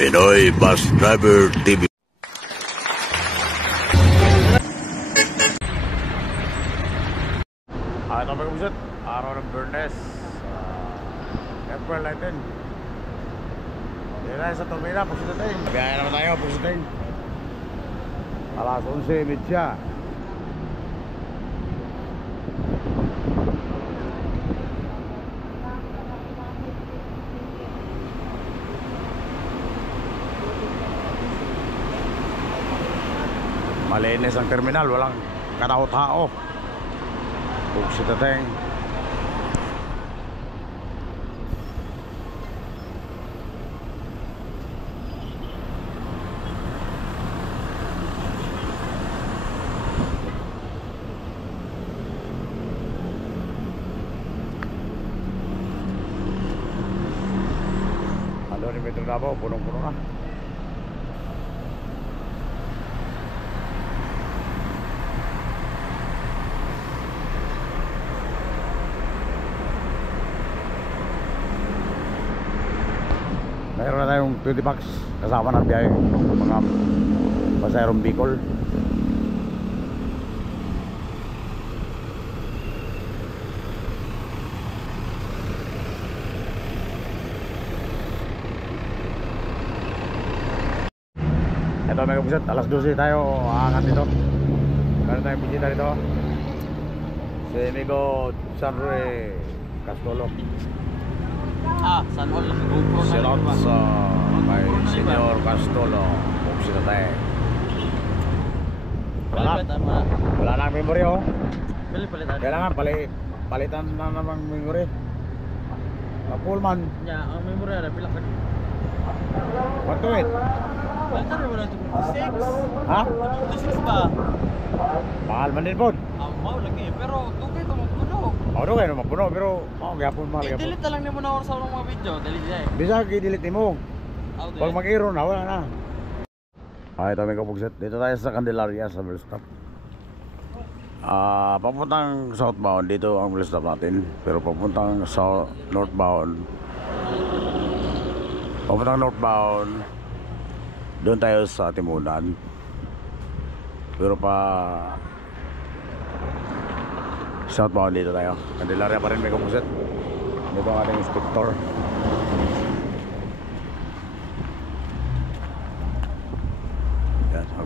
Pinoy Bus Driver TV. Ito mga kabusat, araw ng Bernes, April 19. Yan na sa Tomina, Pagsudating. Biyahe naman tayo, Pagsudating. Alas 11:30. Malinis ang terminal, walang katao-tao. Pagsudating. Ano ni Metro Davao, punong-puno na. Mayroon na tayong 20 packs kasama ng biyahe mga pasayerong Bicol. Ito mga kabusat, alas 12 tayo aangat dito. Meron tayong bisita dito, si amigo San Roy Castolo. San Juan lang GoPro na Shoutout naman. sa kay Senyor Castolo. Pupsita tayo. Wala na ang memory oh. Palitan. Kailangan palitan na namang memory. Pullman. Ya, ang memory na pila ka. What to it? Palitan mo na 26. Ha? 26 ba? Mahal man din po. Mau lagi, pero tugay to magpuno. Ano kayo naman puno pero gapon mahal gapon. Delete na lang nimo na sa mga video, delete dai. Bisa i-delete mo. Pag mag-iro na wala na. Ay, ito may kabugset. Dito tayo sa Candelaria sa bus stop. Papuntang southbound dito ang bus stop natin. Pero papuntang northbound. Doon tayo sa Timunan. Pero southbound dito tayo. Candelaria pa rin may kabugset. Dito ang ating inspector.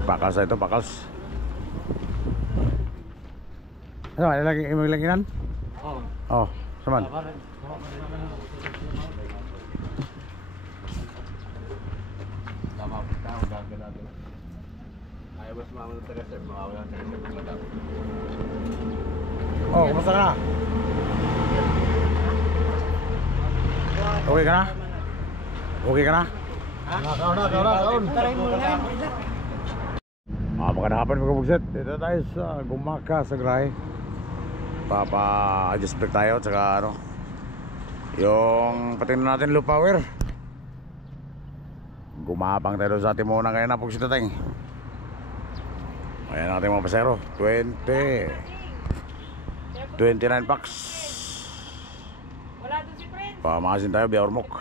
Pakals ito, pakals. Ano, may laginan? Oo. Oh, saman. Oh, kumusta ka na? Okay ka na? Okay ka na? Kaon. Magandang hapon mga kabugset. Dito tayo sa Gumaka sa Gray. Papa-adjust brake tayo tsaka ano, yung patingnan natin low power. Gumapang tayo sa Timunan ngayon na pagsit natin. Ayan natin mga pasero, 29 packs. Pamasin tayo, Biaormok.